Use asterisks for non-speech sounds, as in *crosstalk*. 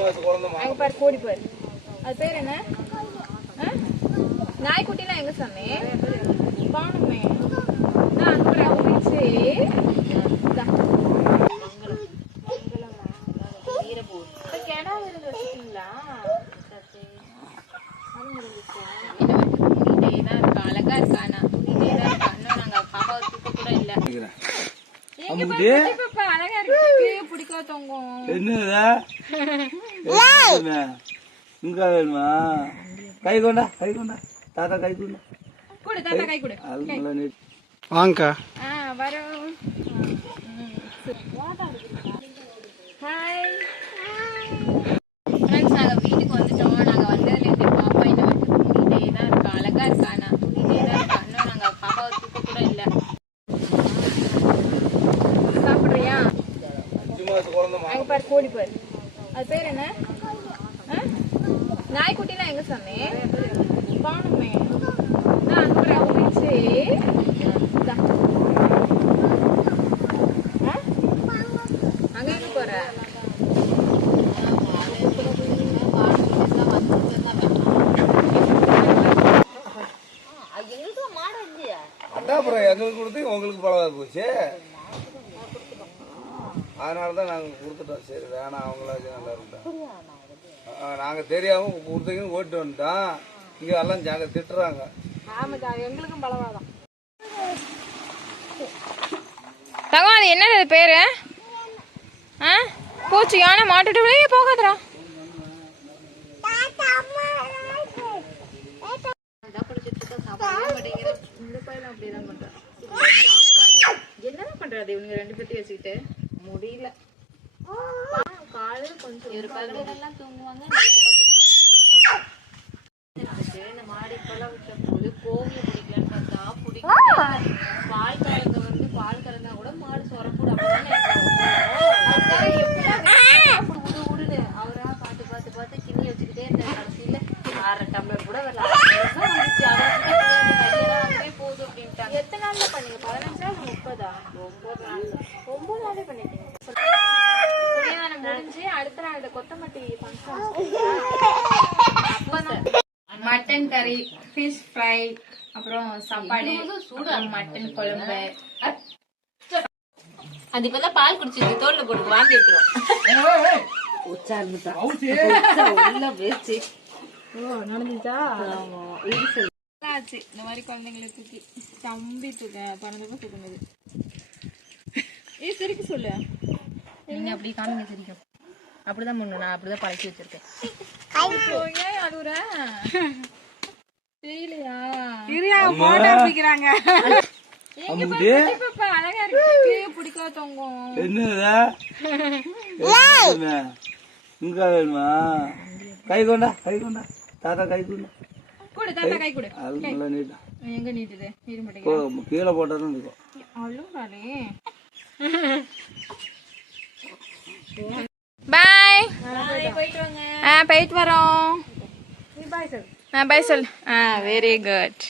அங்க பாரு கோடி பாரு. அது பேர் என்ன? ஆ? நாய்க்குட்டிலாம் எங்க சாமி? காணுமே நான் பாரு அவங்க கிடா விருந்து வச்சிட்டீங்களா? அழகா இருக்கா ஆனா தூங்கிட்டே தான் இருக்கா இன்னும் நாங்க பாப்பாவை தூக்க கூட இல்ல என்னதா? *laughs* இங்க வேணுமா? கை கொண்டா கை கொண்டா. தாத்தா கை கொண்டா. கொடு தாத்தா கை கொடு. வாங்கக்கா. வரோம் ஹாய் ஃப்ரெண்ட்ஸ் நாங்க வீட்டுக்கு வந்துட்டோம் நாங்க வந்ததுல இருந்து பாப்பா இன்னும் வந்து தூங்கிட்டே தான் இருக்கா அழகா இருக்கா ஆனா தூங்கிட்டே தான் இருக்கா இன்னும் நாங்க பாப்பாவை தூக்க கூட இல்ல சாப்பிடுறியா அஞ்சு மாசம் குழந்தைமா அங்க பாரு கோடி பாரு. அது பேர் என்ன? ஆ? நாய்க்குட்டிலாம் எங்க சாமி? காணுமே நான் அங்க பாரு அவங்க வீச்சு இந்தா. ஆ? அங்க எங்க போற? அதான் அப்புறம் எங்களுக்கு கொடுத்து உங்களுக்கு பழகா போச்சு. அதனால தான் நாங்கள் கொடுத்துட்டோம். சரி வேணாம் அவங்களாச்சும் நல்லா இருந்தா நாங்கள் தெரியாம கொடுத்தீங்கன்னு ஓட்டு வந்துட்டோம். இங்கே எல்லாம் ஜாங்க திட்டுறாங்க. எங்களுக்கும் பலவாதான். அது என்னது பேரு? ஆ? பூச்சி யானை மாட்டுட்டு வெளியே போகாதடா. என்னதான் பண்றது இவங்க ரெண்டு பேர்த்தையும் வச்சுக்கிட்டு? முடியல. காலையில கொஞ்சம் ஒரு பகலெல்லாம் தூங்குவாங்க இந்த மாடி இப்பெல்லாம் விட்ட போது கோவில பிடிக்கலன்னு பார்த்தா பிடிக்கும் பால் கறந்த வந்து பால் கறந்தா கூட மாடு சொரக்கூட விடு விடுன்னு அவரா பார்த்து பார்த்து பார்த்து கிண்ணி வச்சுக்கிட்டே இருந்த கடைசியில. அரை டம்ளர் கூட வரல. போதும் அப்படின்ட்டாங்க. எத்தனை நாள்ல பண்ணீங்க? பதினஞ்சா இல்ல முப்பதா? நாள் ஒன்பது நாளே முடிஞ்சு அடுத்த நாள் ஃபங்க்ஷன் மட்டன் கறி ஃபிஷ் ஃப்ரை அப்புறம் சாப்பாடு அப்புறம் மட்டன் குழம்பு. அது இப்பதான் பால் குடிச்சிருக்கு தோல்ல போட்டு வாங்கி வைக்கிறோம் ஓ நடந்துச்சா? ஆச்சு. இந்த மாதிரி குழந்தைங்களை தூக்கி தம்பி தூக்க பன்னெண்டு தூக்குனது. ஏ சிரிக்க சொல்லு. நீங்க அப்படி காமிங்க தெரியும் அப்படிதான் பண்ணணும் நான் அப்படிதான் பழக்கி வச்சிருக்கேன். தெரியலையா? அம்முடி பாப்பா அழகா இருக்கு. தொங்கும். என்னதா இங்க வேணுமா? கை கொண்டா கை கொண்டா. தாத்தா கை கொண்டா. கொடு தாத்தா கை கொடு. அது நல்லா நீட் எங்க நீட்டுது? நீர் மாட்டேங்க கீழே போட்டால் தான் இருக்கும் ஆ போயிட்டு வரோம். பாய் சார் ஆ பாய் சொல் ஆ வெரி குட்